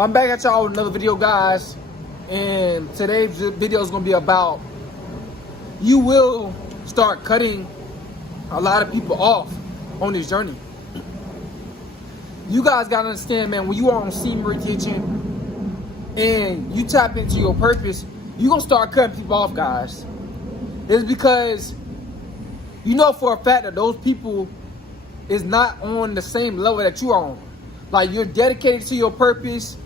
I'm back at y'all with another video, guys. And today's video is going to be about you will start cutting a lot of people off on this journey. You guys got to understand, man, when you are on semen retention and you tap into your purpose, you're going to start cutting people off, guys. It's because you know for a fact that those people is not on the same level that you are on. Like, you're dedicated to your purpose.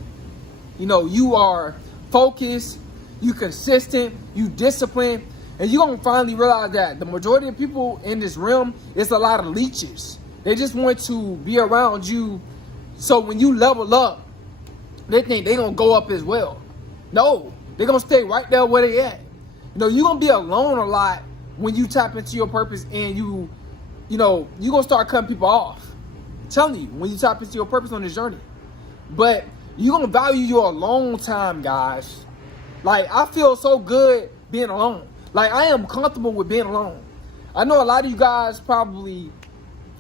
You know, you are focused, you consistent, you disciplined, and you're going to finally realize that the majority of people in this realm is a lot of leeches. They just want to be around you, so when you level up, they think they're going to go up as well. No, they're going to stay right there where they at. You know, you're going to be alone a lot when you tap into your purpose, and you know, you're going to start cutting people off. I'm telling you, when you tap into your purpose on this journey. But you're going to value your alone time, guys. Like, I feel so good being alone. Like, I am comfortable with being alone. I know a lot of you guys probably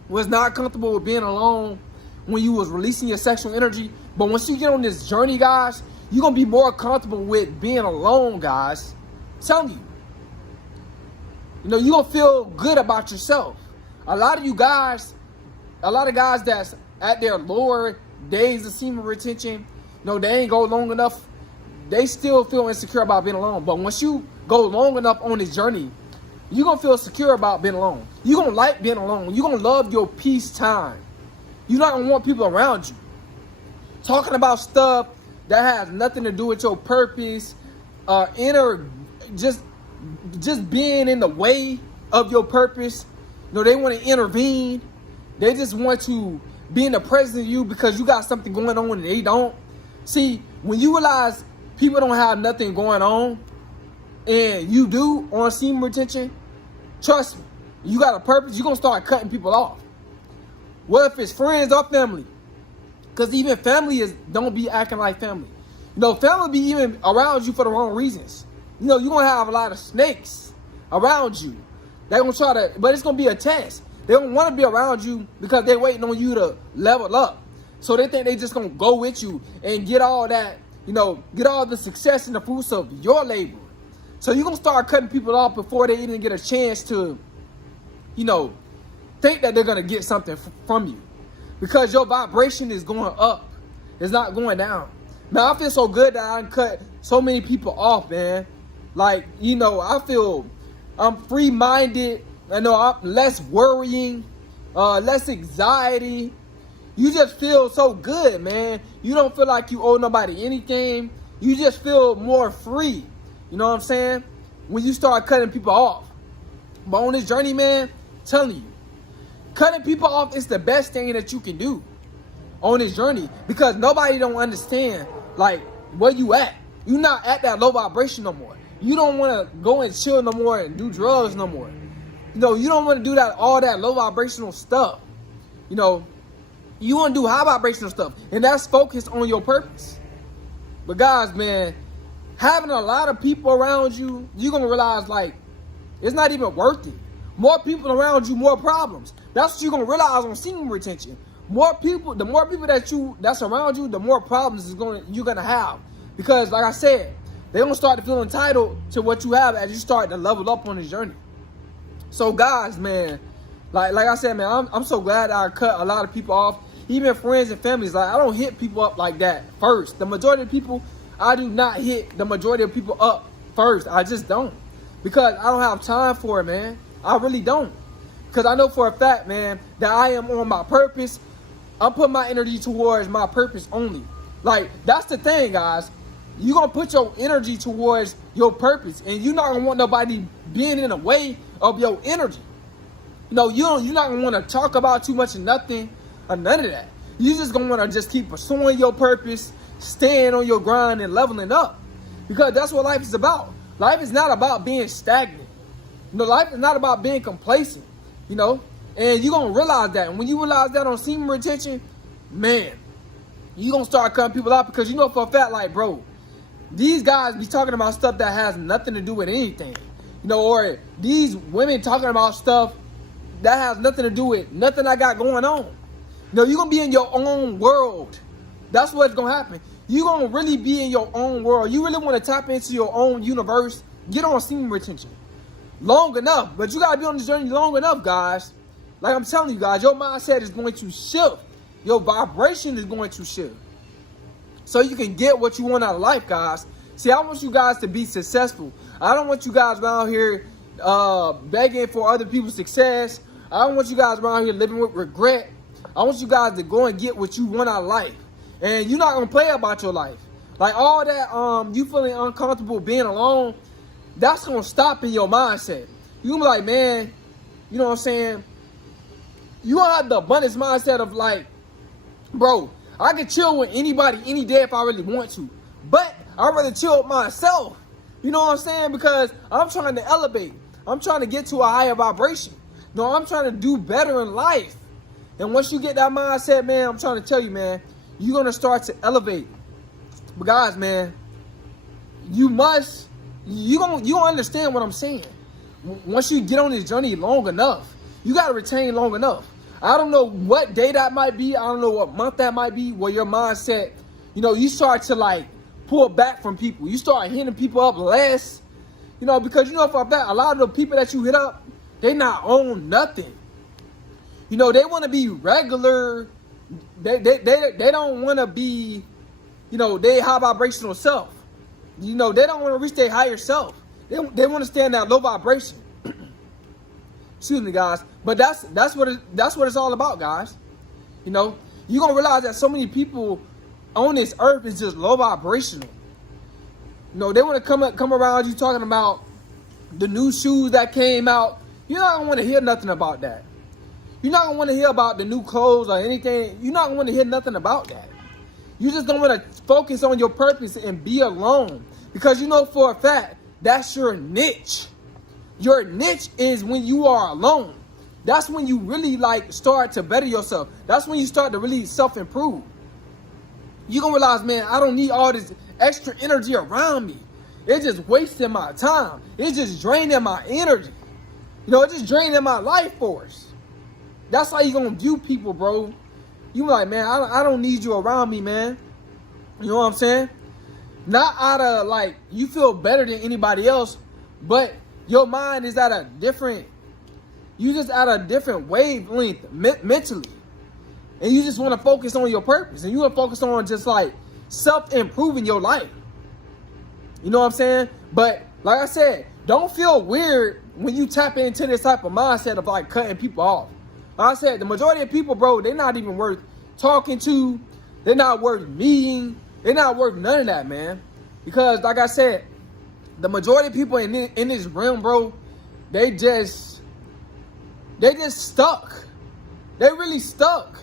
was not comfortable with being alone when you was releasing your sexual energy. But once you get on this journey, guys, you're going to be more comfortable with being alone, guys. I'm telling you. You know, you're going to feel good about yourself. A lot of guys that's at their lower days of semen retention, you know, they ain't go long enough. They still feel insecure about being alone. But once you go long enough on this journey, you're going to feel secure about being alone. You're going to like being alone. You're going to love your peace time. You're not going to want people around you talking about stuff that has nothing to do with your purpose, just being in the way of your purpose. You know, they want to intervene. They just want to be in the presence of you because you got something going on and they don't. See, when you realize people don't have nothing going on and you do on semen retention, trust me, you got a purpose, you're going to start cutting people off. Well, if it's friends or family, because even family don't be acting like family. You know, family be even around you for the wrong reasons. You know, you're going to have a lot of snakes around you. They're going to try to, but it's going to be a test. They don't want to be around you because they're waiting on you to level up. So they think they just going to go with you and get all that, you know, get all the success and the fruits of your labor. So you're going to start cutting people off before they even get a chance to, you know, think that they're going to get something from you. Because your vibration is going up. It's not going down. Man, I feel so good that I cut so many people off, man. Like, you know, I'm free-minded. I know I'm less worrying, less anxiety. You just feel so good, man. You don't feel like you owe nobody anything. You just feel more free. You know what I'm saying? When you start cutting people off. But on this journey, man, I'm telling you, cutting people off is the best thing that you can do on this journey, because nobody don't understand, like, where you at. You're not at that low vibration no more. You don't want to go and chill no more and do drugs no more. You know, you don't want to do all that low vibrational stuff. You know, you want to do high vibrational stuff, and that's focused on your purpose. But guys, man, having a lot of people around you, you're going to realize, like, it's not even worth it. More people around you, more problems. That's what you're going to realize on semen retention. More people, the more people that's around you, the more problems you're going to have. Because, like I said, they're going to start to feel entitled to what you have as you start to level up on this journey. So, guys, man, like I said, man, I'm so glad I cut a lot of people off. Even friends and families. Like, I don't hit people up like that first. The majority of people, I do not hit the majority of people up first. I just don't. Because I don't have time for it, man. I really don't. Because I know for a fact, man, that I am on my purpose. I'm putting my energy towards my purpose only. Like, that's the thing, guys. You're going to put your energy towards your purpose. And you're not going to want nobody being in the way of your energy. You know, you're not going to want to talk about too much of nothing or none of that. You're just going to want to just keep pursuing your purpose, staying on your grind and leveling up. Because that's what life is about. Life is not about being stagnant. You know, life is not about being complacent. You know, and you're going to realize that. And when you realize that on semen retention, man, you're going to start cutting people out, because you know for a fact, like, bro, these guys be talking about stuff that has nothing to do with anything. You know, or these women talking about stuff that has nothing to do with nothing I got going on. You know, you're going to be in your own world. That's what's going to happen. You gonna really be in your own world. You really want to tap into your own universe. Get on semen retention long enough, but you gotta be on the journey long enough, guys. Like I'm telling you guys, your mindset is going to shift. Your vibration is going to shift. So you can get what you want out of life, guys. See, I want you guys to be successful. I don't want you guys around here begging for other people's success. I don't want you guys around here living with regret. I want you guys to go and get what you want out of life. And you're not going to play about your life. Like all that, you feeling uncomfortable being alone, that's going to stop in your mindset. You're going to be like, man, you know what I'm saying? You don't have the abundance mindset of like, bro, I can chill with anybody any day if I really want to. But I'd rather chill with myself. You know what I'm saying? Because I'm trying to elevate. I'm trying to get to a higher vibration. No, I'm trying to do better in life. And once you get that mindset, man, I'm trying to tell you, man, you're going to start to elevate. But guys, man, you don't understand what I'm saying. Once you get on this journey long enough, you got to retain long enough. I don't know what day that might be. I don't know what month that might be where your mindset, you know, you start to like pull back from people. You start hitting people up less, you know, because you know for that, a lot of the people that you hit up, they not own nothing. You know, they want to be regular. They don't want to be, you know, they high vibrational self. You know, they don't want to reach their higher self. They want to stay in that low vibration. Excuse me, guys. But that's what it's all about, guys. You know, you're gonna realize that so many people on this earth is just low vibrational. You know, they want to come around you talking about the new shoes that came out. You're not gonna want to hear nothing about that. You're not gonna want to hear about the new clothes or anything. You're not gonna want to hear nothing about that. You just don't want to focus on your purpose and be alone, because you know for a fact that's your niche. Your niche is when you are alone. That's when you really like start to better yourself. That's when you start to really self-improve. You're gonna realize, man, I don't need all this extra energy around me. It's just wasting my time. It's just draining my energy. You know, it's just draining my life force. That's how you're gonna view people, bro. You like, man, I don't need you around me, man. You know what I'm saying? Not out of like you feel better than anybody else, but your mind is at a different, you just at a different wavelength mentally. And you just want to focus on your purpose. And you want to focus on just like self-improving your life. You know what I'm saying? But like I said, don't feel weird when you tap into this type of mindset of like cutting people off. Like I said, the majority of people, bro, they're not even worth talking to. They're not worth meeting. They're not worth none of that, man. Because like I said, the majority of people in this realm, bro, they just stuck. They really stuck.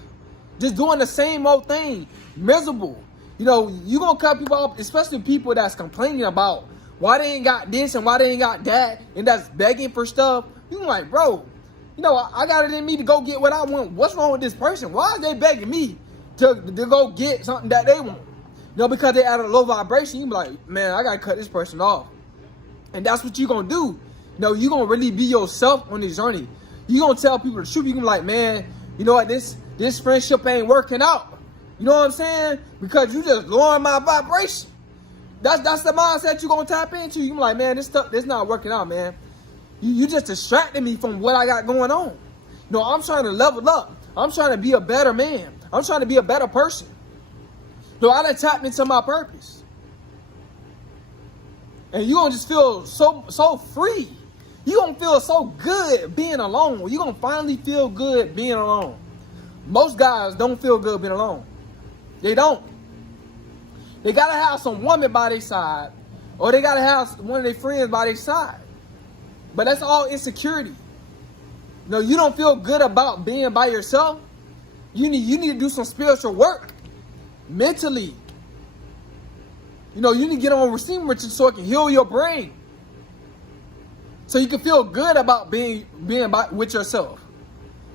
Just doing the same old thing. Miserable. You know, you gonna cut people off, especially people that's complaining about why they ain't got this and why they ain't got that, and that's begging for stuff. You like, bro, you know, I got it in me to go get what I want. What's wrong with this person? Why are they begging me to go get something that they want? You know, because they're at a low vibration. You be like, man, I gotta cut this person off. And that's what you're gonna do. You know, you're gonna really be yourself on this journey. You're gonna tell people the truth. You're gonna be like, man, you know what, this friendship ain't working out. You know what I'm saying? Because you just lowering my vibration. That's the mindset you're gonna tap into. You're like, man, this not working out, man. You just distracted me from what I got going on. You know, I'm trying to level up. I'm trying to be a better man. I'm trying to be a better person. So I done tapped into my purpose. And you're gonna just feel so free. You're gonna feel so good being alone. You're gonna finally feel good being alone. Most guys don't feel good being alone. They don't. They gotta have some woman by their side, or they gotta have one of their friends by their side. But that's all insecurity. You know, you don't feel good about being by yourself. You need to do some spiritual work. Mentally. You know, you need to get on receiving ritual so it can heal your brain. So you can feel good about being with yourself.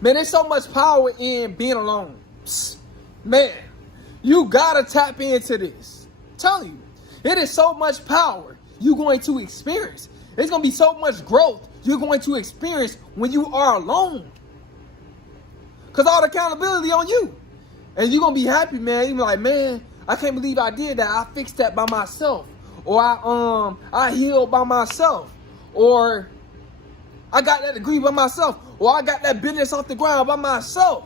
Man, there's so much power in being alone. Psst. Man, you gotta tap into this. I'm telling you, it is so much power you're going to experience. There's gonna be so much growth you're going to experience when you are alone. Cause all the accountability on you. And you're gonna be happy, man. You're like, man, I can't believe I did that. I fixed that by myself. Or I healed by myself. Or I got that degree by myself. Or I got that business off the ground by myself.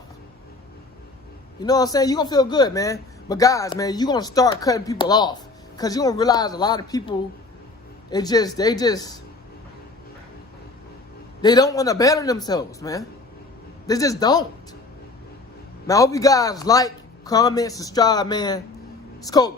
You know what I'm saying? You're going to feel good, man. But guys, man, you're going to start cutting people off. Because you're going to realize a lot of people, they don't want to better themselves, man. They just don't. Man, I hope you guys like, comment, subscribe, man. It's Semen.